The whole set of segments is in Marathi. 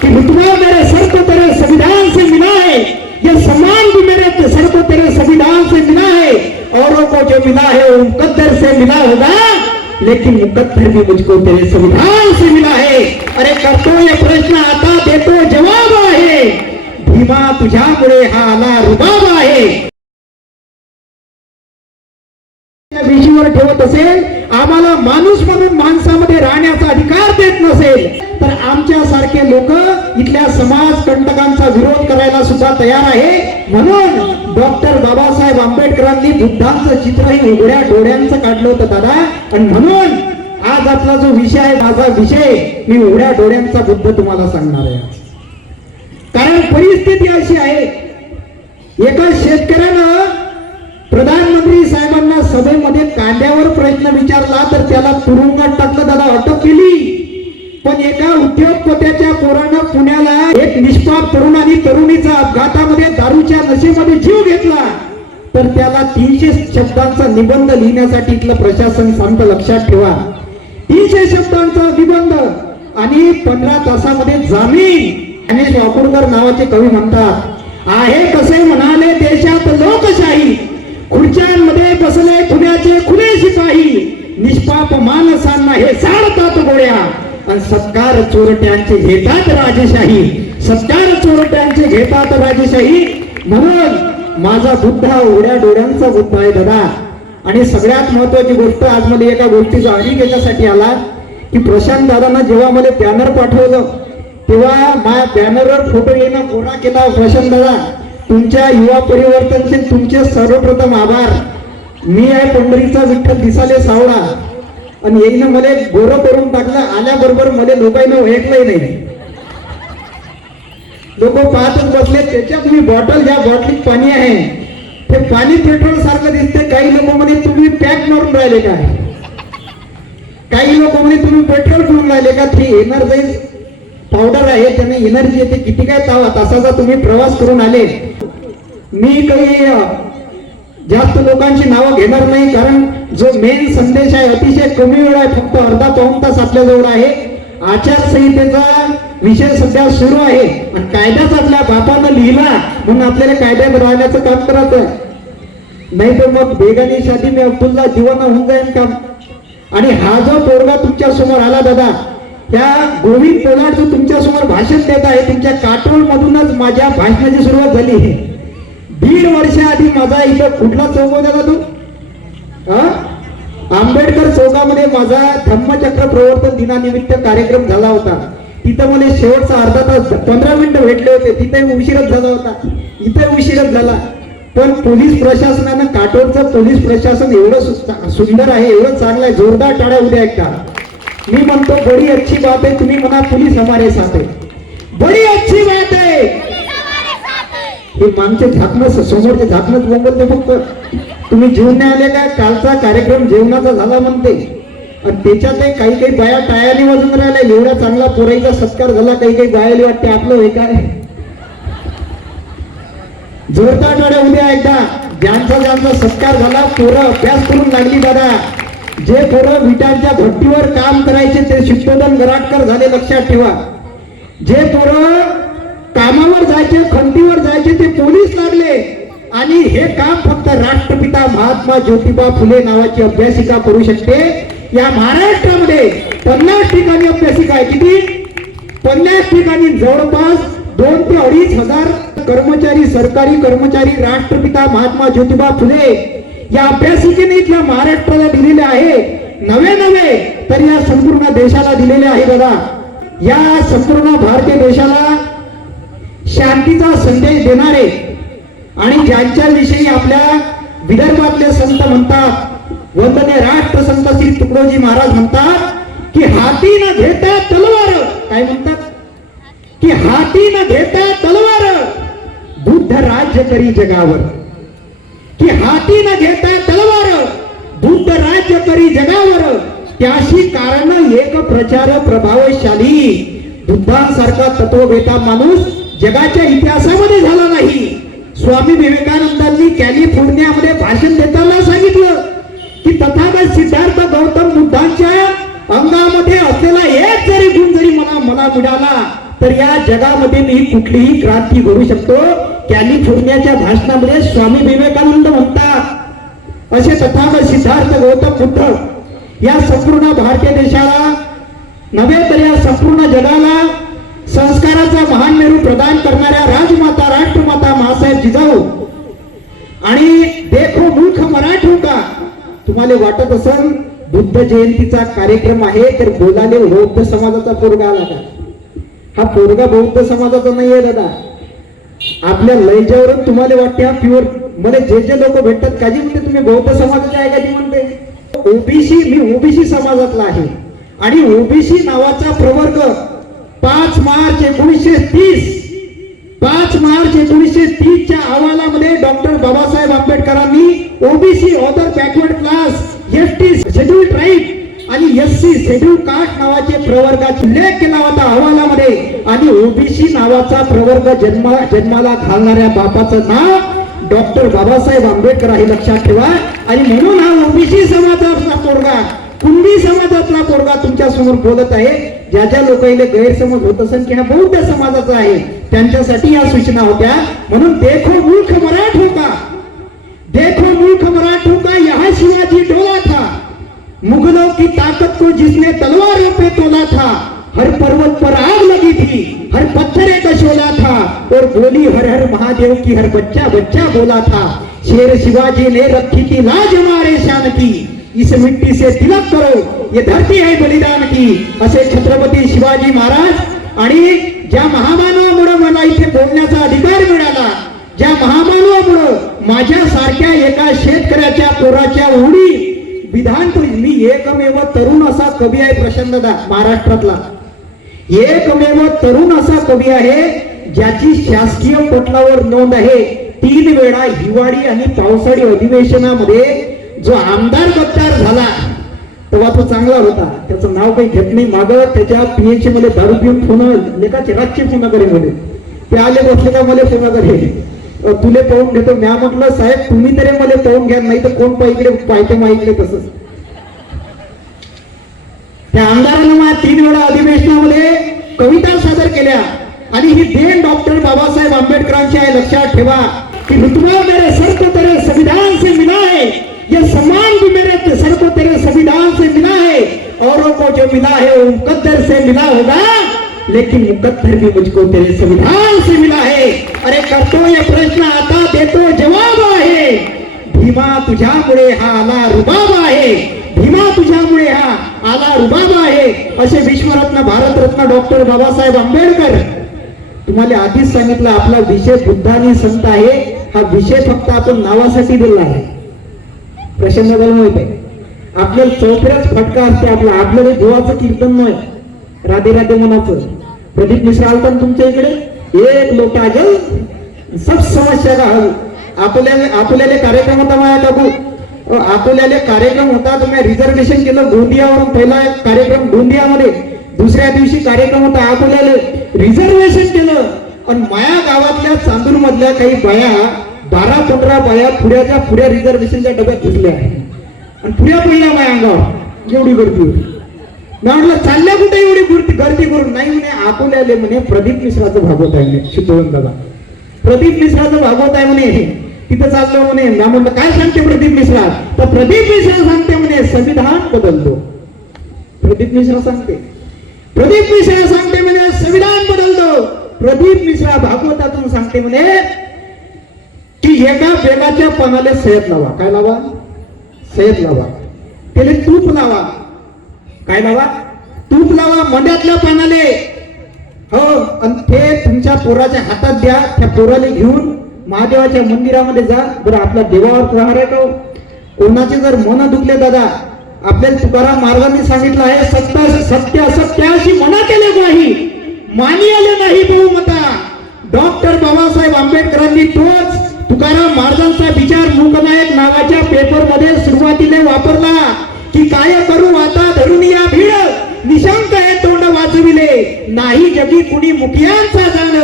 कि रुतबा मेरे सर को तेरे संविधान से मिला है। ये सम्मान भी मेरे सर को तेरे संविधान से मिला है। औरों को जो मिला है, वो मुकद्दर से मिला होगा। लेकिन मुकद्दर भी मुझको तेरे संविधान से मिला है। अरे करतो ये प्रश्न आता देतो जवाब आहे। भीमा तुझ्यामुळे हा आला रुबाब आहे। विषयीवर ठेवत असेल, आम्हाला माणूस म्हणून माणसामध्ये राहण्याचा अधिकार देत नसेल आमच्यासारखे आमच्या सारखे लोक इथल्या समाज कंटकांचा विरोध करायला सुद्धा तयार आहे. म्हणून डॉक्टर बाबासाहेब आंबेडकरांनी बुद्धांचं चित्रही उघड्या डोळ्यांचं काढलं होतं दादा. आणि म्हणून आज आपला जो विषय आहे माझा विषय मी उघड्या डोळ्यांचा बुद्ध तुम्हाला सांगणार आहे. कारण परिस्थिती अशी आहे एका शेतकऱ्यानं प्रधानमंत्री साहेबांना सभेमध्ये कांद्यावर प्रश्न विचारला तर त्याला तुरुंगात टाकलं दादा अटक केली. पण एका उद्योगपत्याच्या पोरानं पुण्याला एक निष्पाप तरुण आणि तरुणीचा अपघातामध्ये दारूच्या नशेमध्ये जीव घेतला. तर त्याला तीनशे शब्दांचा निबंध लिहिण्यासाठी इथलं प्रशासन सांगतं लक्षात ठेवा. तीनशे शब्दांचा निबंध आणि पंधरा तासामध्ये जामीन. गणेश वाकुडकर नावाचे कवी म्हणतात आहे कसे म्हणाले देशात लोकशाही. खुर्च्यांमध्ये बसले खुण्याचे खुले शिपाई. निष्पाप माणसांना हे साडतात गोळ्या. आणि सत्कार चोरट्यांचे घेतात राजेशाही. सत्कार चोरट्यांचे घेतात राजेशाही. म्हणून माझा बुद्ध हा उघड्या डोळ्यांचा बुद्ध आहे दादा. आणि सगळ्यात महत्वाची गोष्ट आज मला एका गोष्टीचा अधिक याच्यासाठी आला की प्रशांत दादांना जेव्हा मला बॅनर पाठवलं तेव्हा माझ्या बॅनरवर फोटो येणं कोरा केला प्रशांत दादा. तुमच्या युवा परिवर्तनचे तुमचे सर्वप्रथम आभार. मी आहे पंढरीचा विठ्ठल दिसाले सावळा. आणि येईन मला गोर करून टाकलं आल्याबरोबर मला लोकांना ओळखलंही नाही. लोक पाहतच बसले त्याच्यात मी बॉटल ज्या बॉटलीत पाणी आहे. ते पाणी पेट्रोल सारखं दिसते काही लोक म्हणे तुम्ही पॅक मारून राहिले काय काही लोक म्हणे तुम्ही पेट्रोल पिऊन राहिले का? ती एनर्जाईज पावडर आहे त्याने एनर्जी येते किती काय तावा तासाचा तुम्ही प्रवास करून आले. मी काही जास्त लोकांची नावं घेणार नाही कारण जो मेन संदेश आहे अतिशय कमी वेळ आहे फक्त अर्धा पाऊन तास आपल्याजवळ आहे. आचारसंहितेचा विषय सध्या सुरू आहे. आणि कायद्याच आपल्या बापानं लिहिला म्हणून आपल्याला कायद्यात राहण्याचं काम करायचं आहे. नाही तर मग बेगानी शादी मी अब्दुलला जीवन होऊन जाईल काम आणि हा जो पोरगा तुमच्यासमोर आला दादा त्या गोविंद पोलाड जो तुमच्यासमोर भाषण देत आहे तुमच्या काटोळ मधूनच माझ्या भाषणाची सुरुवात झाली आहे. दीड वर्षाआधी माझा इथं कुठला चौक होता तू? आंबेडकर चौकामध्ये माझा धम्मचक्र प्रवर्तन दिनानिमित्त कार्यक्रम झाला होता. तिथं मला शेवटचा अर्धा तास पंधरा मिनिटं भेटले होते. तिथे उशीरच झाला होता. इथे उशीरच झाला. पण पोलीस प्रशासनानं काटोरचं पोलीस प्रशासन एवढं सुंदर आहे एवढं चांगलं आहे. जोरदार टाळ्या उद्या एकदा. मी म्हणतो बडी अच्छी बात आहे. तुम्ही म्हणा पोलीस हमारे साथ है बडी अच्छी बात आहे. हे मागचे झाकणं समोरचे झाकणंच बोंबलते फक्त. तुम्ही जेवण नाही आले कालचा कार्यक्रम जेवणाचा झाला म्हणते. आणि त्याच्यात काही काही बाया टायाने वाजून राहिल्या एवढा चांगला पोराईचा सत्कार झाला काही काही बायाली वाटते आपलं हे काय? जोरदार टाळ्या उद्या एकदा ज्यांचा ज्यांचा सत्कार झाला पोरं अभ्यास करून लागली दादा जे पोरं विटांच्या भट्टीवर काम करायचे ते शिष्टोदन गराटकर झाले लक्षात ठेवा. जे पोरं कामावर जायचे खंटीवर जायचे ते पोलीस लागले. आणि हे काम फक्त राष्ट्रपिता महात्मा ज्योतिबा फुले नावाची अभ्यासिका करू शकते. या महाराष्ट्रामध्ये पन्नास ठिकाणी अभ्यासिका आहे किती? पन्नास ठिकाणी जवळपास दोन ते अडीच हजार कर्मचारी सरकारी कर्मचारी राष्ट्रपिता महात्मा ज्योतिबा फुले या अभ्यासिकेने इथल्या महाराष्ट्राला दिलेले आहे. नवे नवे तर या संपूर्ण देशाला दिलेले आहे दादा या संपूर्ण भारतीय देशाला शांतीचा संदेश देणारे आणि ज्यांच्याविषयी आपल्या विदर्भातले संत म्हणतात वंदने राष्ट्रसंत श्री तुकडोजी महाराज म्हणतात की हाती न घेता तलवार काय म्हणतात? की हाती न घेता तलवार बुद्ध राज्य करी जगावर. की हाती न घेता तलवार बुद्ध राज्य करी जगावर. त्याशी कारण एक प्रचार प्रभावशाली बुद्धांसारखा तत्ववेता माणूस जगाच्या इतिहासामध्ये झाला नाही. स्वामी विवेकानंदांनी कॅलिफोर्नियामध्ये भाषण देताना सांगितलं की तथागत सिद्धार्थ गौतम बुद्धांच्या अंगामध्ये असलेला एक जरी गुण जरी मला मला मिळाला तर या जगामध्ये मी कुठलीही क्रांती घडू शकतो. कॅलिफोर्नियाच्या भाषणामध्ये स्वामी विवेकानंद म्हणतात असे तथागत सिद्धार्थ गौतम बुद्ध या संपूर्ण भारतीय देशाला नव्हे तर या संपूर्ण जगाला संस्काराचा महान मेरू प्रदान करणाऱ्या राजमाता राष्ट्र बाळासाहेब जिजाऊ. आणि देखो मूर्ख मराठू का? तुम्हाला वाटत असेल बुद्ध जयंतीचा कार्यक्रम आहे तर बोलाले बौद्ध समाजाचा पोरगा आला का? हा पोरगा बौद्ध समाजाचा नाहीये दादा. आपल्या लयच्यावरून तुम्हाला वाटते हा प्युअर मला जे जे लोक भेटतात काजी म्हणते तुम्ही बौद्ध समाजाचे आहे काजी म्हणते. ओबीसी मी ओबीसी समाजातला आहे. आणि ओबीसी नावाचा प्रवर्ग पाच मार्च एकोणीसशे तीस पाच मार्च एकोणीसशे तीसच्या अहवालामध्ये डॉक्टर बाबासाहेब आंबेडकरांनी OBC other backward class S T schedule tribe आणि एस सी शेड्यूल कास्ट नावाचे प्रवर्गाचा उल्लेख केला होता अहवालामध्ये. आणि ओबीसी नावाचा प्रवर्ग जन्मा जन्माला घालणाऱ्या बापाचं नाव डॉक्टर बाबासाहेब आंबेडकर आहे लक्षात ठेवा. आणि म्हणून हा ओबीसी समाजातला पोरगा कुंडी समाजातला पोरगा तुमच्यासमोर बोलत आहे ज्या ज्या लोकांना गैरसमज होत असेल की हा बौद्ध समाजाचा आहे, त्यांच्यासाठी या सूचना होत्या. म्हणून देखो मूर्ख मराठो का देखो मूर्ख मराठों का यहाँ शिवाजी डोला था. मुगलों की ताकत को जिसने तलवारों पे तोला था, हर पर्वत पर आग लगी थी, हर पत्थर एक शोला था, और बोली हर हर महादेव की हर बच्चा बच्चा बोला था, शेर शिवाजी ने रखी थी लाज हमारे शान की, इस मिट्टी से तिलक करो ये धरती है बलिदान की असे छत्रपती शिवाजी महाराज आणि ज्या महामानवामुळे मला इथे बोलण्याचा अधिकार मिळाला ज्या महामानवामुळं माझ्या सारख्या एका शेतकऱ्याच्या पोराच्या उडी विधान मी एकमेव तरुण असा कवी आहे प्रशांत महाराष्ट्रातला. एकमेव तरुण असा कवी आहे ज्याची शासकीय पटलावर नोंद आहे. तीन वेळा हिवाळी आणि पावसाळी अधिवेशनामध्ये जो आमदार गद्दार झाला तेव्हा तो चांगला होता. त्याचं नाव काही घेत नाही. माग त्याच्या पीएच मध्ये दारू पिऊन फोन लेखाचे रातचे फोनमध्ये ते आले बसले का मला फोन करे तुले पाहून घेतो. म्या म्हटलं साहेब तुम्ही तरी मला पाहून घ्या. नाही तर कोण पाहिजे? पाहिजे माहिती तसंच. त्या आमदारानं मला तीन वेळा अधिवेशनामध्ये कविता सादर केल्या. आणि ही देण डॉक्टर बाबासाहेब आंबेडकरांची आहे. लक्षात ठेवा की रुतबा मेरे सर को तेरे संविधान से मिला है ये समान भी मेरे सर को तेरे संविधान से मिला है औरों को जो मिला है वो मुकद्दर से मिला होगा लेकिन मुकद्दर भी मुझको तेरे संविधान से मिला है। अरे करतो ये प्रश्न आता देतो जवाब आहे भीमा तुझ्यामुळे हा आला रुबाब आहे भीमा तुझ्यामुळे हा आला रुबाब आहे असे विश्वरत्न भारतरत्न डॉक्टर बाबासाहेब आंबेडकर तुम्हाला आधीच सांगितलं आपला विषय बुद्धानी संत आहे. हा विषय फक्त आपण नावासाठी दिला आहे. प्रसन्न बल आहे. आपल्याला चौथ्याच फटका असते आपला. आपल्याला देवाचं कीर्तन नाही राधे राधे मनाचं. प्रदीप मिश्रा आलता तुमच्या इकडे? एक लोक जल सब समस्या का हल आपल्याला आपल्याला कार्यक्रम होता माझ्या बाबू. आपल्याला कार्यक्रम होता तर मी रिझर्वेशन केलं. गोंदियावरून पहिला एक कार्यक्रम गोंदियामध्ये. दुसऱ्या दिवशी कार्यक्रम होता आपल्याला रिझर्वेशन केलं. आणि माया गावातल्या चांदूर मधल्या काही बाया बारा पंधरा बाया पुढ्याच्या पुढ्या रिझर्वेशनच्या डब्यात घुसल्या. आणि पुढ्या पहिल्या माया अंगावर एवढी गर्दी होती. मी म्हटलं चालल्या कुठे एवढी गर्दी? गर्दी करून? नाही म्हणे अकोल्याले म्हणे प्रदीप मिश्राचं भागवत आहे म्हणे शुद्धवन दादा. प्रदीप मिश्राचं भागवत आहे म्हणे तिथं चाललं म्हणे. मी म्हणलं काय सांगते प्रदीप मिश्रा? तर प्रदीप मिश्रा सांगते म्हणे संविधान बदलतो. प्रदीप मिश्रा सांगते. प्रदीप मिश्रा सांगते म्हणे संविधान बदलतो. प्रदीप मिश्रा भागवतातून सांगते म्हणे की एका बेगाच्या पानाला सयत लावा. काय लावा? सयत लावा. त्याला तूप लावा. काय लावा? तूप लावा मंड्यातल्या पानाले. हो आणि ते तुमच्या पोराच्या हातात द्या. त्या पोराला घेऊन महादेवाच्या मंदिरामध्ये जा. बरं आपला देवावर प्रहार आहे का कोणाचे जर मन दुखले दादा आपल्याला तुकाराम मार्गाने सांगितलं आहे सत्य सत्य असत्याशी मना केले नाही. मानी आले नाही बहुमता. डॉक्टर बाबासाहेब आंबेडकरांनी तोच तुकाराम महाराजांचा विचार मूकनायक नावाच्या पेपरमध्ये सुरुवातीला वापरला की काय करू आता धरून या भीड? निशंक हे तोंड वाचविले नाही जगी कुणी मुखियांचा जाण.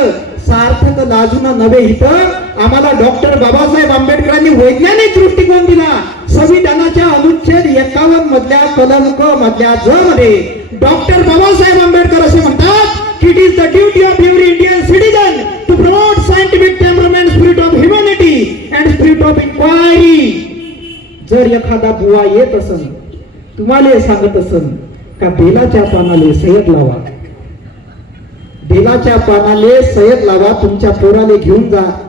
सार्थक लाजून नव्हे इथं. आम्हाला डॉक्टर बाबासाहेब आंबेडकरांनी वैज्ञानिक दृष्टिकोन दिला. संविधानाच्या अनुच्छेद एकावन्न मधल्या कलंक मधल्या ज मध्ये डॉक्टर बाबासाहेब आंबेडकर असे म्हणतात की is the duty of every Indian citizen to promote scientific temperament spirit of human humanity and spirit of जर एखादा बुवा येत असन तुम्हाला सांगत असन का बेलाच्या पानाले सयत लावा? बेलाच्या पानाले सयत लावा तुमच्या पोराले घेऊन जा.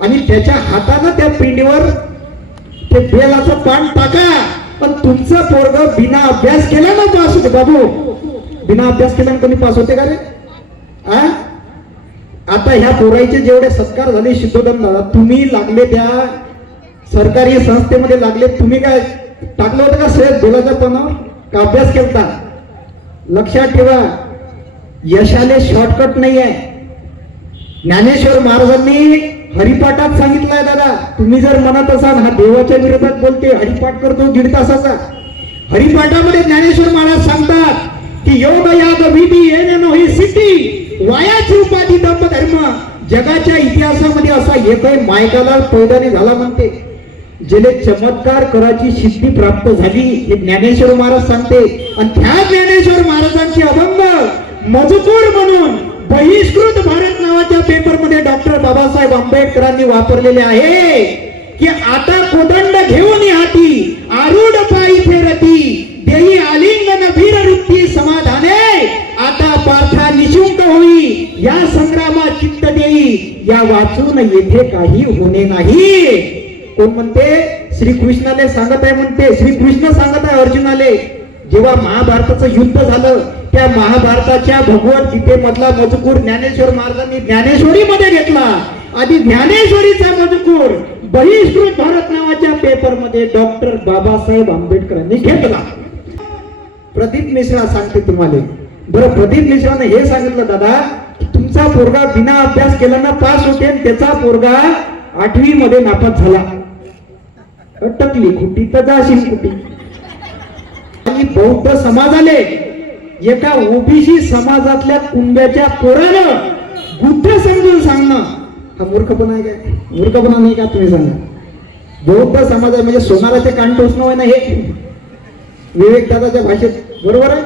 आणि त्याच्या हातानं त्या पिंडीवर ते बेलाचं पान टाका. पण तुमचं पोरग बिना अभ्यास केला ना पास होते बाबू. बिना अभ्यास केल्यानं कोणी पास होते का रे? आ? आता ह्या पोराईचे जेवढे सत्कार झाले शुद्धोदम दादा तुम्ही लागले त्या सरकारी संस्थेमध्ये लागले तुम्ही काय टाकलं होतं का सहज बेलाच्या का अभ्यास केलता? लक्षात ठेवा यशाले शॉर्टकट नाही आहे. ज्ञानेश्वर महाराजांनी हरिपाठात सांगितलंय दादा तुम्ही जर म्हणत असाल हा देवाच्या विरोधात बोलते हरिपाठ करतो दीड तासाचा. हरिपाठामध्ये ज्ञानेश्वर महाराज सांगतात की योग या विधी येणे नो ही सिद्धी. वायाची उपाधी दंभ धर्म जगाच्या इतिहासामध्ये असा एकही मायकाला पैदाने झाला म्हणते. जिने चमत्कार कराची सिद्धी प्राप्त झाली हे ज्ञानेश्वर महाराज सांगते. आणि त्या ज्ञानेश्वर महाराजांचे अभंग मजकूर म्हणून बहिष्कृत भारत नावाच्या पेपरमध्ये डॉक्टर बाबासाहेब आंबेडकरांनी वापरलेले आहे की आता कोदंड घेऊन हाती आरूढ पायी फेरती देई आलिंगन वीर वृत्ती समाधाने आता पार्था निशुंक होई या संग्रामा चित्त देई या वाचून येथे काही होणे नाही. कोण म्हणते? श्रीकृष्णाने सांगत आहे म्हणते श्रीकृष्ण सांगत आहे अर्जुनाले जेव्हा महाभारताचं युद्ध झालं त्या महाभारताच्या भगवत गीतेमधला मजकूर ज्ञानेश्वर महाराजांनी ज्ञानेश्वरी मध्ये घेतला. आधी ज्ञानेश्वरीचा मजकूर बहिष्कृत भारत नावाच्या पेपरमध्ये डॉक्टर बाबासाहेब आंबेडकरांनी घेतला. प्रदीप मिश्रा सांगते तुम्हाला बरं प्रदीप मिश्रानं हे सांगितलं दादा तुमचा पोरगा बिना अभ्यास केला ना पास होते त्याचा पोरगा आठवी मध्ये नापास झाला. अटकली कुटी तर जाशील कुटी आणि बौद्ध समाजाले एका ओबीसी समाजातल्या कुंब्याच्या पोरानं बुद्ध समजून सांगणं. हा मूर्खपणा आहे काय? मूर्खपणा नाही का तुम्ही सांगा? बौद्ध समाज म्हणजे सोनाराचे कान टोचणं होय ना हे. विवेक दादाच्या भाषेत. बरोबर आहे?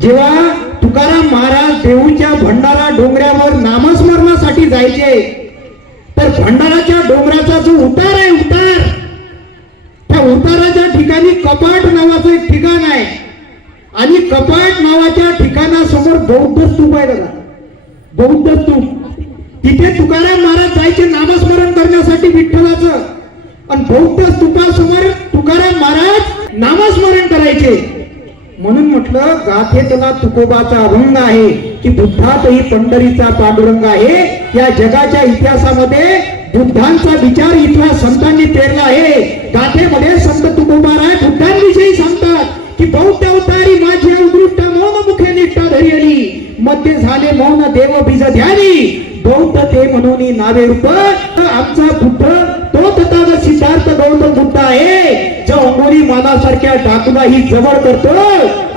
जेव्हा तुकाराम महाराज देऊच्या भंडारा डोंगरावर नामस्मरणासाठी जायचे तर भंडाराच्या डोंगराचा जो उतार आहे उतार! त्या उताराच्या ठिकाणी कपाट नावाचं एक ठिकाण आहे. आणि कपाट नावाच्या ठिकाणासमोर बौद्ध स्तूप आहे दादा बौद्ध स्तूप. तिथे तुकाराम महाराज जायचे नामस्मरण करण्यासाठी विठ्ठलाचं. आणि बौद्ध स्तूपासमोर तुकाराम महाराज नामस्मरण करायचे. म्हणून म्हटलं गाथेतला तुकोबाचा अभंग आहे की बुद्धातही पंढरीचा पांडुरंग आहे. या जगाच्या इतिहासामध्ये बुद्धांचा विचार इथल्या संतांनी पेरला आहे. गाथेमध्ये संत तुकोबाराय बुद्धांविषयी सांगतात की बौद्ध अवतारी माझी उदृष्ट मौन मुखे निष्ठा धरी आली मध्ये झाले मौन देव बीज ध्यानी. बौद्ध ते म्हणून नावे रूप. आमचा बुद्ध तो तथा सिद्धार्थ गौतम बुद्ध आहे. कोणी मनासारख्या मालासारख्या ही जवळ करतो.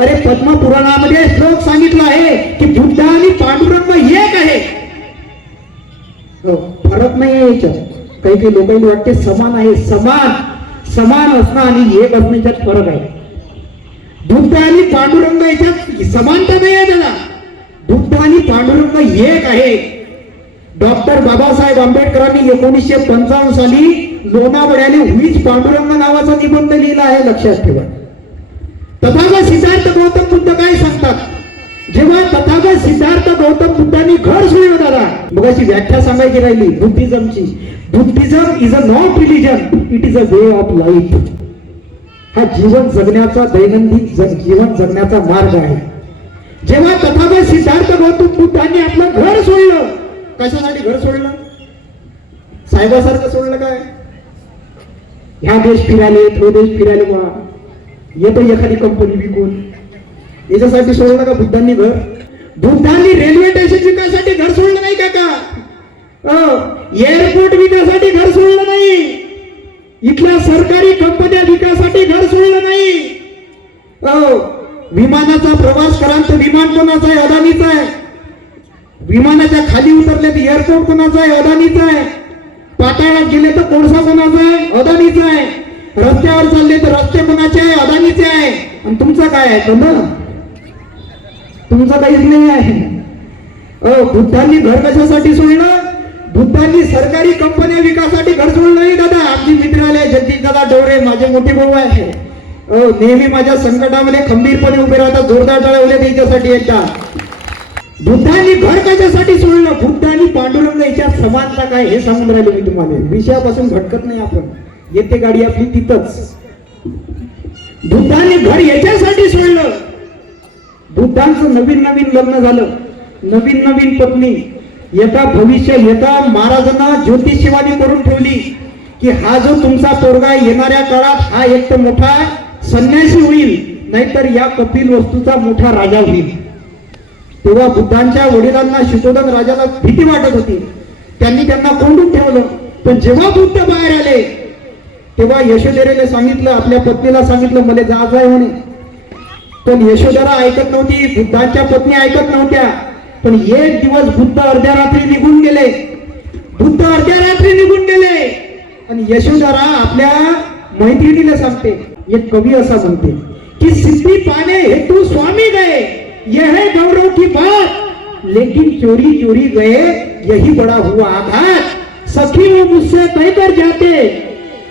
अरे पद्मपुराणामध्ये श्लोक सांगितला आहे की बुद्ध आणि पांडुरंग एक आहे. हो, फरक नाही आहे याच्यात. काही काही लोकांना वाटते समान आहे समान समान असणं आणि एक असणं याच्यात फरक आहे. बुद्ध आणि पांडुरंग याच्यात समानता नाही आहे त्याला. बुद्ध आणि पांडुरंग एक आहे. डॉक्टर बाबासाहेब आंबेडकरांनी एकोणीसशे पंचावन्न साली लोणावळ्याने हुईच पांडुरंग नावाचा निबंध लिहिला आहे लक्षात ठेवा. तथागत सिद्धार्थ गौतम बुद्ध काय सांगतात? जेव्हा तथागत सिद्धार्थ गौतम बुद्धांनी घर सोडलं दादा मग अशी व्याख्या सांगायची राहिली बुद्धिझमची. Buddhism is a not religion it is a way of life हा जीवन जगण्याचा दैनंदिन जग- जीवन जगण्याचा मार्ग आहे. जेव्हा तथागत सिद्धार्थ गौतम बुद्धांनी आपलं घर सोडलं कशासाठी घर सोडलं? साहेबासारखं सोडलं काय? ह्या देश फिराले तो देश फिराले बा येतो एखादी कंपनी विकून. याच्यासाठी सोडलं का बुद्धांनी घर. बुद्धांनी रेल्वे स्टेशन विकासाठी घर सोडलं नाही का का एअरपोर्ट विकासाठी घर सोडलं नाही. इथल्या सरकारी कंपन्या विकासाठी घर सोडलं नाही. अहो, विमानाचा प्रवास करा तर विमान कोणाचा आहे? अदानीचा आहे. विमानाच्या खाली उतरले तर एअरपोर्ट कोणाचा आहे? अदानीचा आहे. पाताळात गेले तर कोळसा कोणाचा आहे अदानीचा आहे. रस्त्यावर चालले तर रस्ते कोणाचे आहे? अदानीचे आहे. आणि तुमचं काय आहे? कमल तुमचं काहीच नाही आहे. अहो, बुद्धांनी घर कशासाठी सोडलं? बुद्धांनी सरकारी कंपन्या विकासाठी घर सोडलं नाही दादा. आमची मित्रालय जगदीश दादा डोरे. माझे मोठे भाऊ आहे. अहो, नेहमी माझ्या संकटामध्ये खंबीरपणे उभे राहतात जोरदार डळवले त्याच्यासाठी एकदा. बुद्धांनी घर कशासाठी सोडलं? बुद्ध आणि पांडुरंग याच्या समानता काय हे सांगून राहिले मी तुम्हाला. विषयापासून भटकत नाही आपण. येते गाडी आपली तिथंच. बुद्धांनी घर याच्यासाठी सोडलं. बुद्धांचं नवीन नवीन लग्न झालं. नवीन नवीन पत्नी. येता भविष्य येता महाराजांना ज्योतिषवाणी करून ठेवली. की हा जो तुमचा पोरगा येणाऱ्या काळात हा एक तर मोठा संन्यासी होईल नाहीतर या कपिल वस्तूचा मोठा राजा होईल. तेव्हा बुद्धांच्या वडिलांना शिशोधन राजाला भीती वाटत होती. त्यांनी त्यांना कोंडून ठेवलं. पण जेव्हा बुद्ध बाहेर आले तेव्हा यशोधरेने सांगितलं आपल्या पत्नीला सांगितलं मला जाज आहे म्हणे. पण यशोधरा ऐकत नव्हती बुद्धांच्या पत्नी ऐकत नव्हत्या. पण एक दिवस बुद्ध अर्ध्या रात्री निघून गेले. बुद्ध अर्ध्या रात्री निघून गेले. आणि यशोधरा आपल्या मैत्रिणीला सांगते एक कवी असा सांगते की सिद्धी पाने हेतु स्वामी गये. यह है गौरव की बात। लेकिन चोरी चोरी गए यही बड़ा हुआ आघात। सखी वो मुझसे कहकर जाते।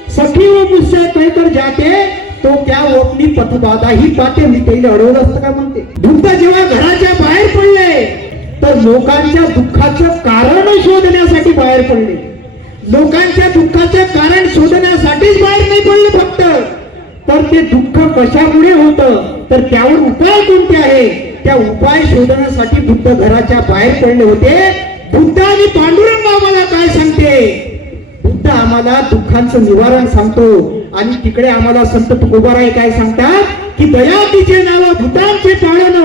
सखी वो मुझसे कहकर जाते तो क्या वो अपनी पथबाधा ही पाते मी त्याला अडवलं असतं का म्हणते दुःख जेव्हा घराच्या बाहेर पडले तर लोकांच्या दुःखाचं कारण शोधण्यासाठी बाहेर पडले. लोकांच्या दुःखाचं कारण शोधण्यासाठीच बाहेर नाही पडले फक्त. तर ते दुःख कशामुळे होतं? तर त्यावर उपाय कोणते आहे? त्या उपाय शोधण्यासाठी बुद्ध घराच्या बाहेर पडले होते. बुद्ध आणि पांडुरंग आम्हाला काय सांगते? बुद्ध आम्हाला दुःखांचं निवारण सांगतो. आणि तिकडे आम्हाला संत तुकोबाराय काय सांगतात? की दया तिचे नाव भूतांचे पाळन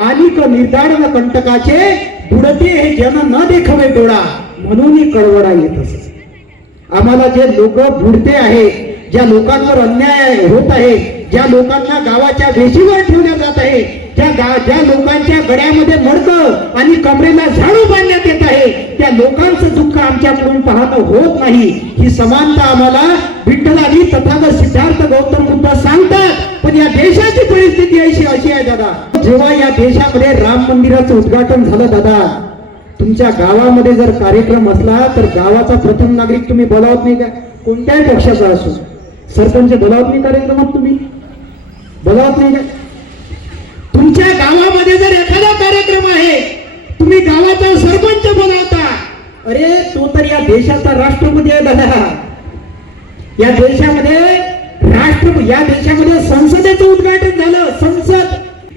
आणि निर्धारण कंटकाचे बुडते हे जन न देखवे डोळा म्हणून कळवडा येत असे आम्हाला जे लोक बुडते आहे ज्या लोकांवर अन्याय होत आहे ज्या लोकांना गावाच्या वेशीवर ठेवल्या जात आहे ज्या ज्या लोकांच्या गड्यामध्ये मडक आणि कमरेला झाडू बांधण्यात येत आहे त्या लोकांचं दुःख आमच्याकडून पाहणं होत नाही. ही समानता आम्हाला विठ्ठलानी तथागत सिद्धार्थ गौतम बुद्ध सांगतात. पण या देशाची परिस्थिती अशी अशी आहे दादा. जेव्हा या देशामध्ये राम मंदिराचं उद्घाटन झालं दादा तुमच्या गावामध्ये जर कार्यक्रम असला तर गावाचा प्रथम नागरिक तुम्ही बोलावत नाही का? कोणत्याही पक्षाचा असो. सरपंच बोलावत नाही कार्यक्रमात तुम्ही? बोलावत नाही का? तुमच्या गावामध्ये जर एखादा कार्यक्रम आहे तुम्ही गावाचा सरपंच बोलावता अरे तो तर या देशाचा राष्ट्रपती आहे दादा. या देशामध्ये राष्ट्र या देशामध्ये संसदेचं उद्घाटन झालं. संसद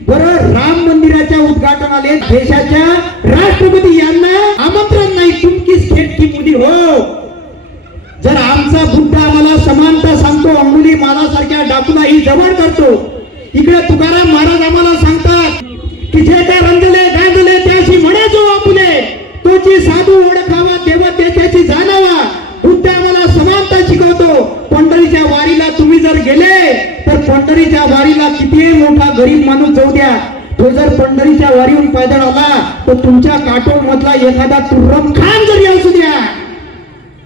बरं राम मंदिराच्या उद्घाटनाले देशाच्या राष्ट्रपती यांना आमंत्रण नाही. तुमकीच खेटकी मुली हो. जर आमचा बुद्ध आम्हाला समानता सांगतो अंगुली मानासारख्या डाकूला ही जवळ करतो इकडे तुकाराम महाराज आम्हाला सांगतात की जे त्या रंजले गांजले त्याशी म्हणे जो आपुले तोची साधू ओळखावा तेव्हा ते त्याची जाणावा. बुद्ध आम्हाला समानता शिकवतो. पंढरीच्या वारीला तुम्ही जर गेले तर पंढरीच्या वारीला कितीही मोठा गरीब माणूस जाऊ द्या. तो जर पंढरीच्या वारीहून पैदल आला तर तुमच्या काटोल मधला एखादा तुर्रम खान जरी असू द्या.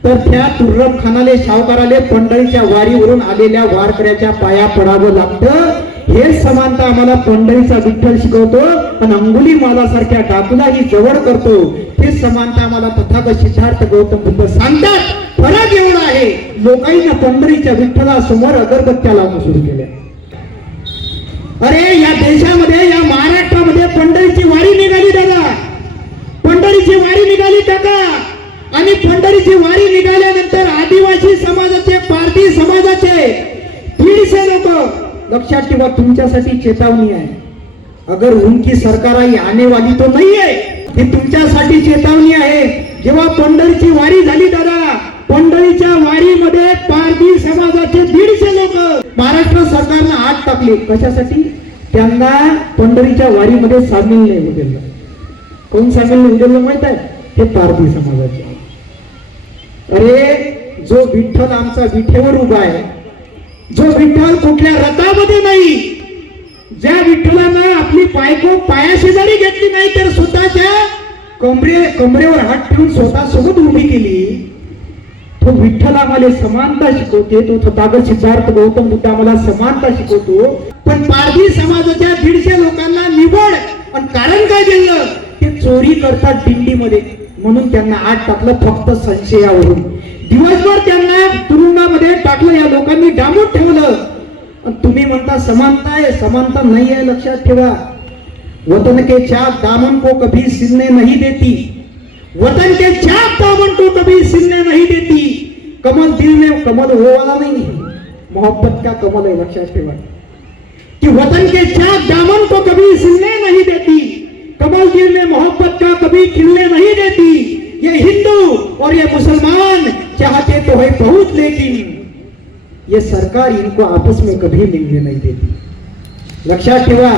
तर त्या तुर्रम खानाले सावकाराले पंढरीच्या वारीवरून आलेल्या वारकऱ्याच्या पाया पडावं लागतं. हे समानता आम्हाला पंढरीचा विठ्ठल शिकवतो आणि अंगुली मालासारख्या डाकूलाही जवळ करतो. हे समानता आम्हाला तथागत सिद्धार्थ गौतम बुद्ध सांगतात. फरक एवढा आहे लोकांना पंढरीच्या विठ्ठला समोर अगरबत्त्या लावणं सुरू केल्या. अरे या देशामध्ये या महाराष्ट्रामध्ये पंढरीची वारी निघाली दादा. पंढरीची वारी निघाली काका. आणि पंढरीची वारी निघाल्यानंतर आदिवासी समाजाचे पारधी समाजाचे दीडशे लोक लक्षात ठेवा तुमच्यासाठी चेतावणी आहे. अगर उनकी सरकार आई आने वाली तो नाही आहे हे तुमच्यासाठी चेतावणी आहे. जेव्हा पंढरीची वारी झाली दादा पंढरीच्या वारीमध्ये पारधी समाजाचे दीडशे लोक महाराष्ट्र सरकारनं आत टाकले. कशासाठी? त्यांना पंढरीच्या वारीमध्ये सामील नाही होऊ कोण सामील नाही होऊ माहीत आहे? ते पारधी समाजाचे. अरे जो विठ्ठल आमचा विठेवर उभा आहे जो विठ्ठल कुठल्या रथामध्ये नाही ज्या विठ्ठलानं आपली बायको पायाशेजारी घेतली नाही तर स्वतःच्या कमरे कमरेवर हात ठेवून स्वतः सोबत उभी केली. तो विठ्ठल आम्हाला समानता शिकवते तो तथागत सिद्धार्थ गौतम बुद्ध आम्हाला समानता शिकवतो. पण पारधी समाजाच्या दीडशे लोकांना निवड पण कारण काय दिलं? ते चोरी करतात दिंडीमध्ये. म्हणून त्यांना आठ टाकलं फक्त संशयावरून. दिवसभर त्यांना या लोकांनी समानता समानता वतन के चाक दामन को कभी नहीं देती. वतन के चाक दामन को कभी नहीं देती. कमल दिल में कमल वो वाला नहीं. है मोहब्बत का कमल है, लक्षात कि वतन के चाक दामन को कभी सिलने नहीं देती. कमल दिल में मोहब्बत का कभी खिलने नहीं देती. ये हिंदू और ये मुसलमान चाहते तो है बहुत लेकिन ये सरकार इनको आपस में कभी मिलने नहीं देती। लक्षात ठेवा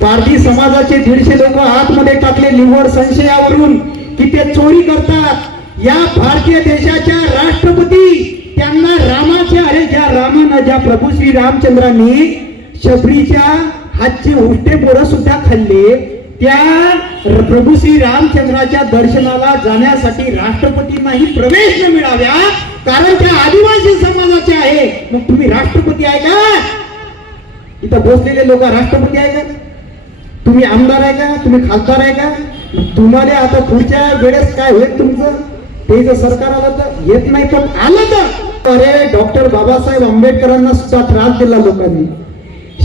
पारधी समाजाचे दीडशे लोक आतमध्ये टाकले निव्वळ संशयावरून की ते चोरी करतात. या भारतीय देशाच्या राष्ट्रपती त्यांना रामाच्या अरे ज्या रामानं ज्या प्रभू श्री रामचंद्रांनी शबरीच्या हातचे उष्टे पोरं सुद्धा खाल्ले त्या प्रभू श्री रामचंद्राच्या दर्शनाला जाण्यासाठी राष्ट्रपतींनाही प्रवेश न मिळाव्या कारण त्या आदिवासी समाजाचे आहे. मग तुम्ही राष्ट्रपती आहे का? इथं बसलेले लोक राष्ट्रपती आहे का? तुम्ही आमदार आहे का? तुम्ही खासदार आहे का? तुम्हाला आता पुढच्या वेळेस काय होईल तुमचं? ते जर सरकार आलं तर? येत नाही पण आलं तर? अरे डॉक्टर बाबासाहेब आंबेडकरांना सुद्धा त्रास दिला लोकांनी.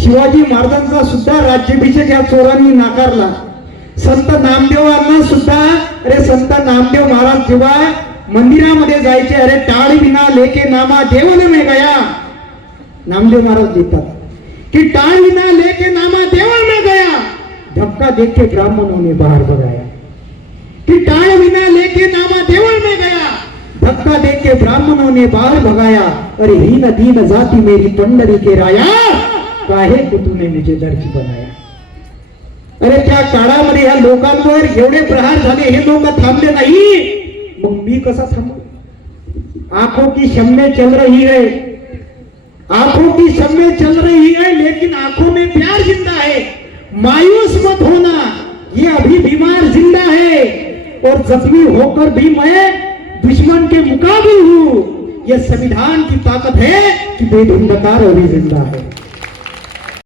शिवाजी महाराजांचा सुद्धा राज्याभिषेक या चोरांनी नाकारला. संत नामदेवांना सुद्धा अरे संत नामदेव महाराज जेव्हा मंदिरामध्ये जायचे अरे टाळी विना लेके नामा देवल मे गया. नामदेव महाराज लिखतात की टाळ विना लेके नामा देवल मे गया. धक्का देखे के ब्राह्मणों ने बाहर भगाया कि टाळ विना लेके नामा देवल में गया. धक्का देख के ब्राह्मणों ने बाहर भगाया अरे हीन दीन जाति मेरी पंडरी के राया. काहे को तूने मुझे दर्जी बनाया? अरे त्या काळामध्ये ह्या लोकांवर एवढे प्रहार झाले, हे लोक थांबले नाही? मग मी कसा थांबू? आँखों की शम्मे चल रही है. आँखों की शम्मे चल रही है, लेकिन आँखों में प्यार ज़िंदा है। मायूस मत होना, ये अभी बीमार ज़िंदा है। और जख्मी होकर भी मैं दुश्मन के मुकाबिल हूँ। ये संविधान की ताकत है कि बेधुंधकार अभी ज़िंदा है।